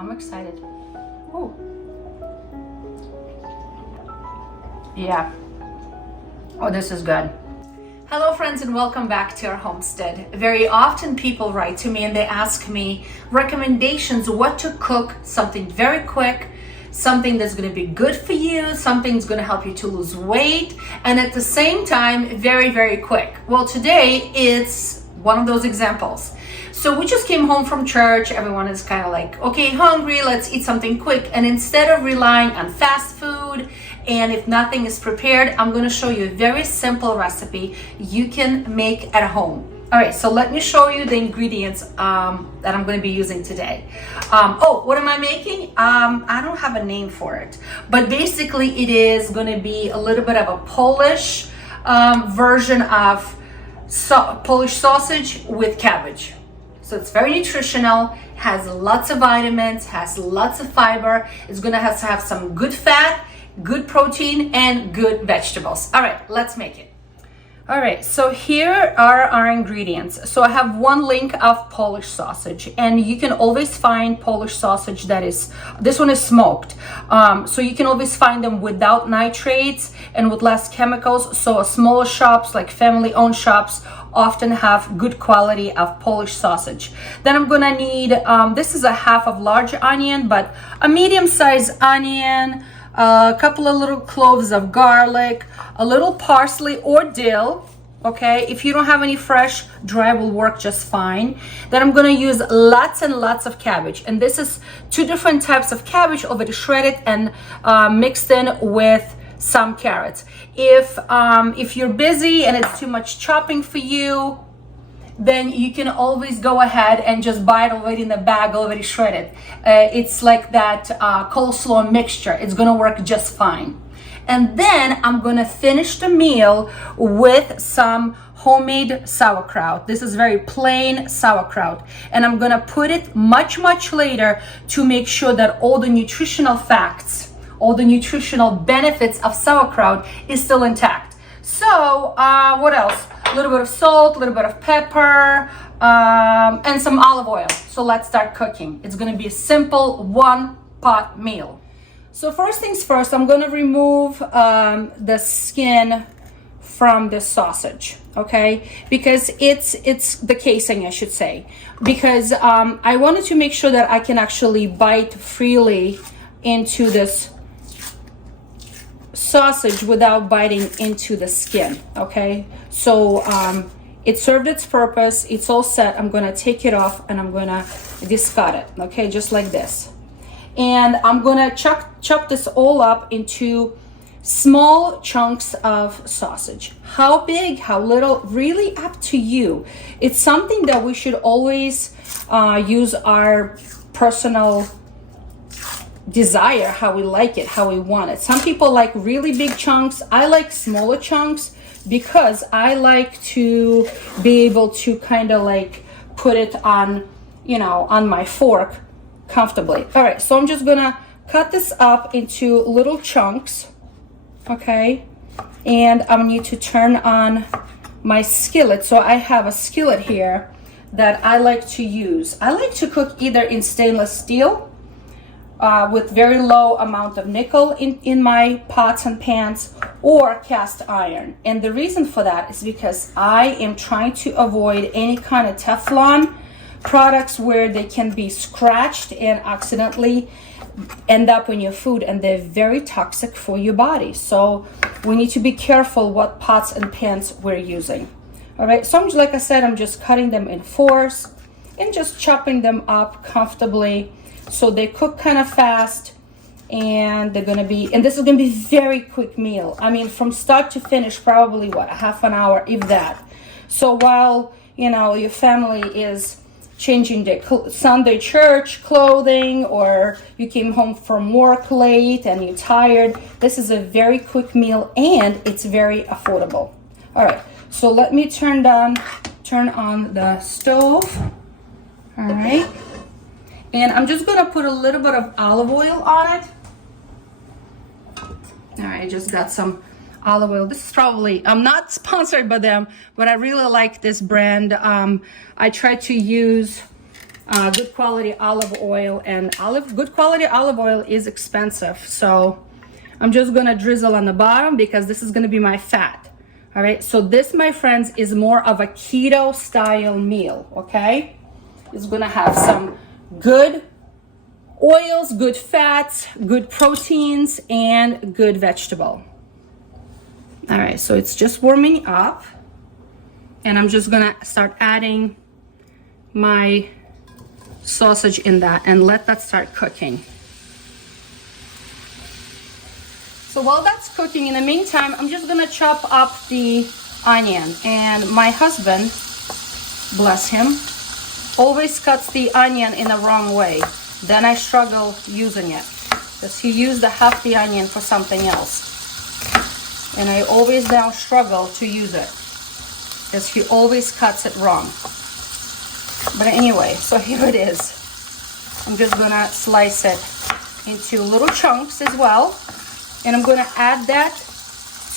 I'm excited. Oh. Yeah. Oh, this is good. Hello friends, and welcome back to our homestead. Very often people write to me and they ask me recommendations what to cook, something very quick, something that's going to be good for you, something that's going to help you to lose weight, and at the same time very quick. Well, today it's one of those examples. So we just came home from church. Everyone is kind of like, okay, hungry, let's eat something quick. And instead of relying on fast food, and if nothing is prepared, I'm going to show you a very simple recipe you can make at home. All right, so let me show you the ingredients that I'm going to be using today. Oh, what am I making? I don't have a name for it, but basically it is going to be a little bit of a Polish version of Polish sausage with cabbage. So it's very nutritional, has lots of vitamins, has lots of fiber. It's going to have some good fat, good protein, and good vegetables. All right, let's make it. All right, so here are our ingredients. So I have one link of Polish sausage, and you can always find Polish sausage that is, this one is smoked. So you can always find them without nitrates and with less chemicals. So smaller shops, like family-owned shops, often have good quality of Polish sausage. Then I'm gonna need, this is a half of large onion, but a medium-sized onion, a couple of little cloves of garlic, a little parsley or dill. Okay, if you don't have any fresh, dry will work just fine. Then I'm gonna use lots and lots of cabbage, and this is two different types of cabbage, already shredded and mixed in with some carrots. If you're busy and it's too much chopping for you, then you can always go ahead and just buy it already in the bag, already shredded. It's like that coleslaw mixture. It's gonna work just fine. And then I'm gonna finish the meal with some homemade sauerkraut. This is very plain sauerkraut. And I'm gonna put it much later to make sure that all the nutritional facts, all the nutritional benefits of sauerkraut is still intact. So what else? A little bit of salt, a little bit of pepper, and some olive oil. So let's start cooking. It's gonna be a simple one-pot meal. So first things first, I'm gonna remove the skin from the sausage, okay? Because it's the casing, I should say. Because I wanted to make sure that I can actually bite freely into this sausage without biting into the skin, okay? So it served its purpose, it's all set. I'm gonna take it off and I'm gonna discard it, okay? Just like this. And I'm gonna chop this all up into small chunks of sausage. How big, how little, really up to you. It's something that we should always use our personal desire, how we like it, how we want it. Some people like really big chunks. I like smaller chunks because I like to be able to kind of like put it on, you know, on my fork comfortably. All right, so I'm just gonna cut this up into little chunks, okay? And I need to turn on my skillet. So I have a skillet here that I like to use. I like to cook either in stainless steel with very low amount of nickel in my pots and pans, or cast iron. And the reason for that is because I am trying to avoid any kind of Teflon products where they can be scratched and accidentally end up in your food, and they're very toxic for your body. So we need to be careful what pots and pans we're using. All right, so like I said, I'm just cutting them in fours and just chopping them up comfortably. So they cook kind of fast, and they're gonna be, and this is gonna be very quick meal. I mean, from start to finish, probably what, half an hour, if that. So while, you know, your family is changing their Sunday church clothing, or you came home from work late and you're tired, this is a very quick meal and it's very affordable. All right, so let me turn on the stove. All right. And I'm just gonna put a little bit of olive oil on it. All right, I just got some olive oil. This is probably, I'm not sponsored by them, but I really like this brand. I try to use good quality olive oil, and good quality olive oil is expensive. So I'm just gonna drizzle on the bottom because this is gonna be my fat. All right, so this, my friends, is more of a keto style meal, okay? It's gonna have some good oils, good fats, good proteins, and good vegetable. All right, so it's just warming up, and I'm just gonna start adding my sausage in that and let that start cooking. So while that's cooking, in the meantime, I'm just gonna chop up the onion. And my husband, bless him, always cuts the onion in the wrong way. Then I struggle using it because he used half the onion for something else. And I always now struggle to use it because he always cuts it wrong. But anyway, so here it is. I'm just gonna slice it into little chunks as well. And I'm gonna add that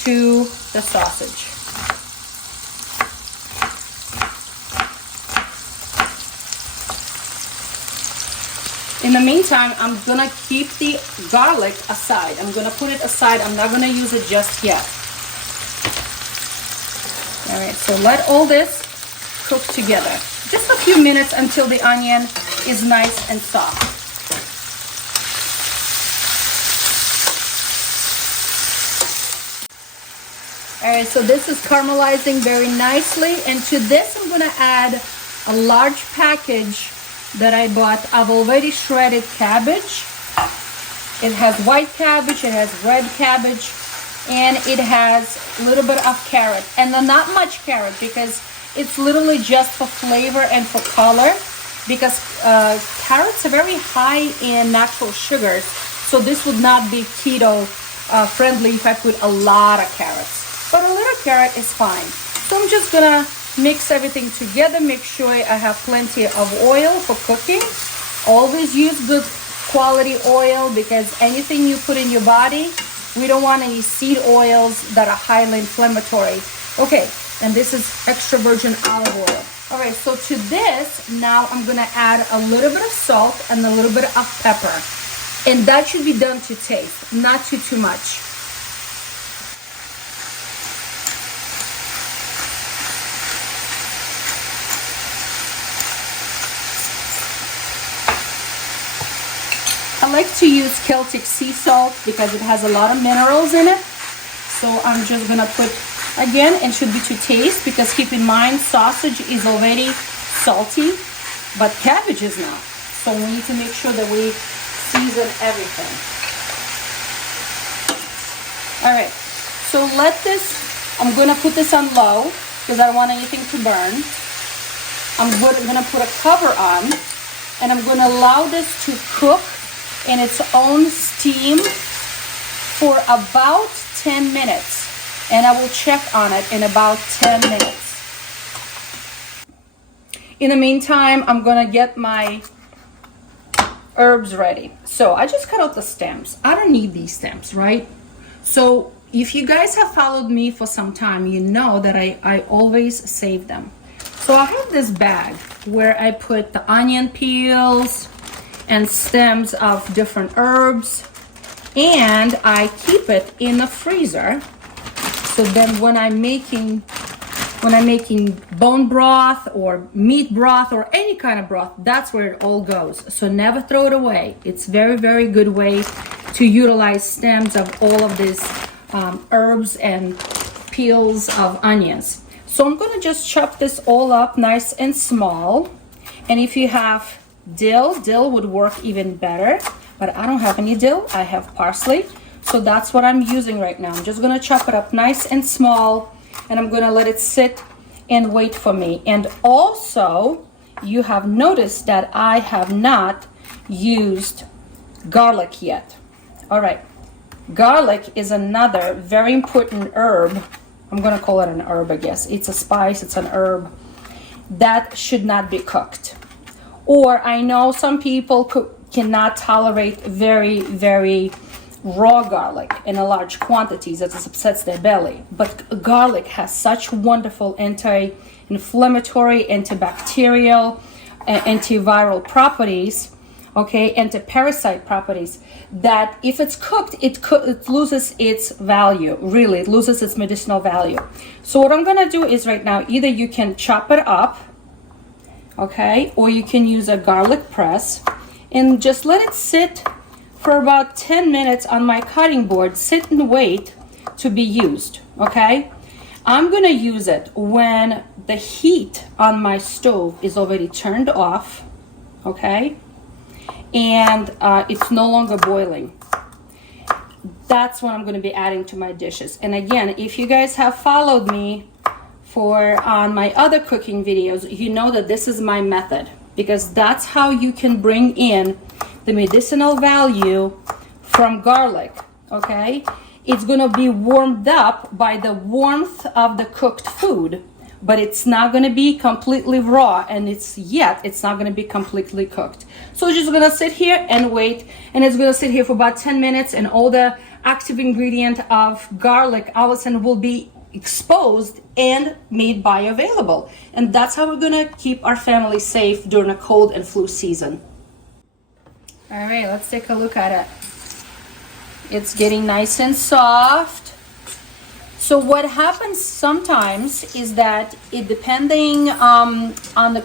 to the sausage. In the meantime, I'm gonna keep the garlic aside. I'm gonna put it aside. I'm not gonna use it just yet. All right, so let all this cook together. Just a few minutes until the onion is nice and soft. All right, so this is caramelizing very nicely. And to this, I'm gonna add a large package that I bought of already shredded cabbage. It has white cabbage, it has red cabbage, and it has a little bit of carrot. And not much carrot because it's literally just for flavor and for color, because carrots are very high in natural sugars. So this would not be keto friendly if I put a lot of carrots. But a little carrot is fine. So I'm just gonna mix everything together, make sure I have plenty of oil for cooking. Always use good quality oil because anything you put in your body, we don't want any seed oils that are highly inflammatory. Okay, and this is extra virgin olive oil. All right, so to this, now I'm gonna add a little bit of salt and a little bit of pepper. And that should be done to taste, not too much. I like to use Celtic sea salt because it has a lot of minerals in it. So I'm just gonna put, again, it should be to taste because keep in mind, sausage is already salty, but cabbage is not. So we need to make sure that we season everything. All right, so I'm gonna put this on low because I don't want anything to burn. I'm gonna put a cover on and I'm gonna allow this to cook in its own steam for about 10 minutes. And I will check on it in about 10 minutes. In the meantime, I'm gonna get my herbs ready. So I just cut out the stems. I don't need these stems, right? So if you guys have followed me for some time, you know that I always save them. So I have this bag where I put the onion peels and stems of different herbs, and I keep it in the freezer. So then when I'm making bone broth or meat broth or any kind of broth, that's where it all goes. So never throw it away. It's very, very good way to utilize stems of all of these herbs and peels of onions. So I'm gonna just chop this all up nice and small. And if you have dill would work even better, but I don't have any dill. I have parsley, so that's what I'm using right now. I'm just gonna chop it up nice and small, and I'm gonna let it sit and wait for me. And also, you have noticed that I have not used garlic yet. All right, garlic is another very important herb. I'm gonna call it an herb, I guess. It's a spice, it's an herb that should not be cooked. Or I know some people cannot tolerate very, very raw garlic in a large quantities, that upsets their belly. But garlic has such wonderful anti-inflammatory, antibacterial antiviral properties, okay, anti-parasite properties, that if it's cooked, it loses its value. Really, it loses its medicinal value. So what I'm gonna do is right now, either you can chop it up, okay, or you can use a garlic press and just let it sit for about 10 minutes on my cutting board, sit and wait to be used, okay? I'm gonna use it when the heat on my stove is already turned off, okay? And it's no longer boiling. That's what I'm gonna be adding to my dishes. And again, if you guys have followed me on my other cooking videos, you know that this is my method, because that's how you can bring in the medicinal value from garlic, okay? It's gonna be warmed up by the warmth of the cooked food, but it's not gonna be completely raw, and it's not gonna be completely cooked. So it's just gonna sit here and wait, and it's gonna sit here for about 10 minutes, and all the active ingredient of garlic all of a sudden will be exposed and made bioavailable. And that's how we're gonna keep our family safe during a cold and flu season. All right, let's take a look at it. It's getting nice and soft. So what happens sometimes is that depending on the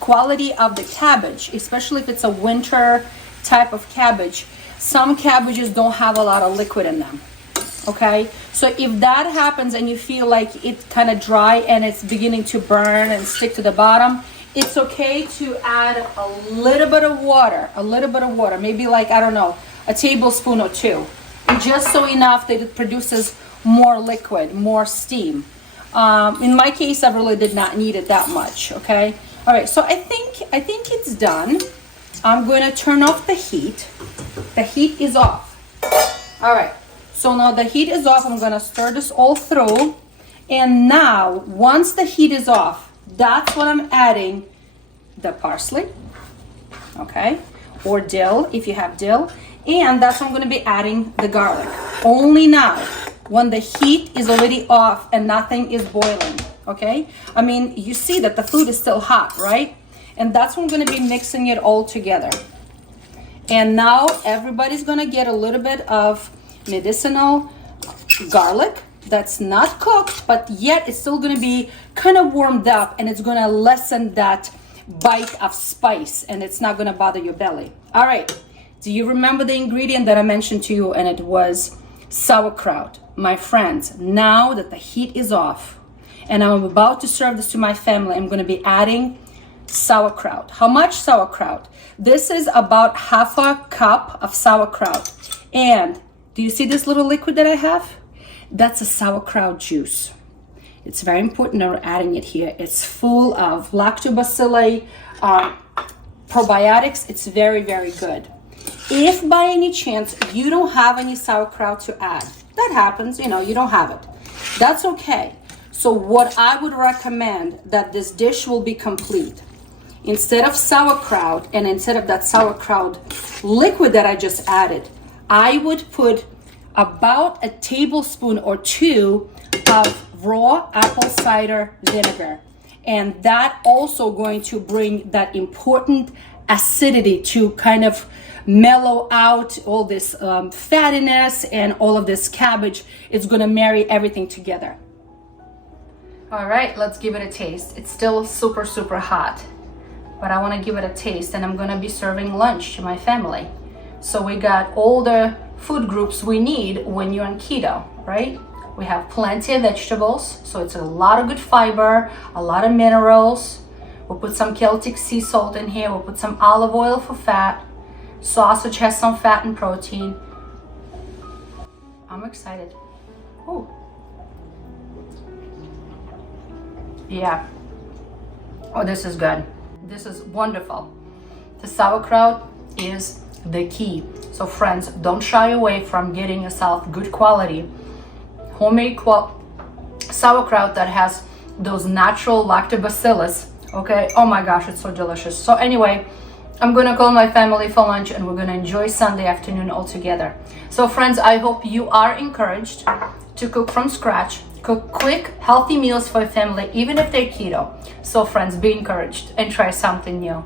quality of the cabbage, especially if it's a winter type of cabbage, some cabbages don't have a lot of liquid in them, okay? So if that happens and you feel like it's kind of dry and it's beginning to burn and stick to the bottom, it's okay to add a little bit of water, maybe like, I don't know, a tablespoon or two, just so enough that it produces more liquid, more steam. In my case, I really did not need it that much, okay? All right, so I think it's done. I'm going to turn off the heat. The heat is off. All right, so now the heat is off. I'm going to stir this all through. And now, once the heat is off, that's when I'm adding the parsley, okay, or dill if you have dill, and that's when I'm going to be adding the garlic. Only now, when the heat is already off and nothing is boiling, okay? I mean, you see that the food is still hot, right? And that's when I'm going to be mixing it all together. And now everybody's going to get a little bit of medicinal garlic that's not cooked, but yet it's still going to be kind of warmed up, and it's going to lessen that bite of spice, and it's not going to bother your belly. All right, do you remember the ingredient that I mentioned to you? And it was sauerkraut. My friends, now that the heat is off and I'm about to serve this to my family, I'm going to be adding sauerkraut. How much sauerkraut? This is about half a cup of sauerkraut. And do you see this little liquid that I have? That's a sauerkraut juice. It's very important that we're adding it here. It's full of lactobacilli, probiotics. It's very, very good. If by any chance you don't have any sauerkraut to add, that happens, you don't have it. That's okay. So what I would recommend that this dish will be complete. Instead of sauerkraut and instead of that sauerkraut liquid that I just added, I would put about a tablespoon or two of raw apple cider vinegar. And that also going to bring that important acidity to kind of mellow out all this fattiness and all of this cabbage. It's going to marry everything together. All right, let's give it a taste. It's still super, super hot, but I want to give it a taste, and I'm going to be serving lunch to my family. So we got all the food groups we need when you're on keto, right? We have plenty of vegetables, so it's a lot of good fiber, a lot of minerals. We'll put some Celtic sea salt in here. We'll put some olive oil for fat. Sausage has some fat and protein. I'm excited. Ooh. Yeah. Oh, this is good. This is wonderful. The sauerkraut is the key. So friends, don't shy away from getting yourself good quality homemade sauerkraut that has those natural lactobacillus. Okay, oh my gosh, it's so delicious. So anyway, I'm gonna call my family for lunch and we're gonna enjoy Sunday afternoon all together. So friends, I hope you are encouraged to cook from scratch. Cook quick, healthy meals for family, even if they're keto. So friends, be encouraged and try something new.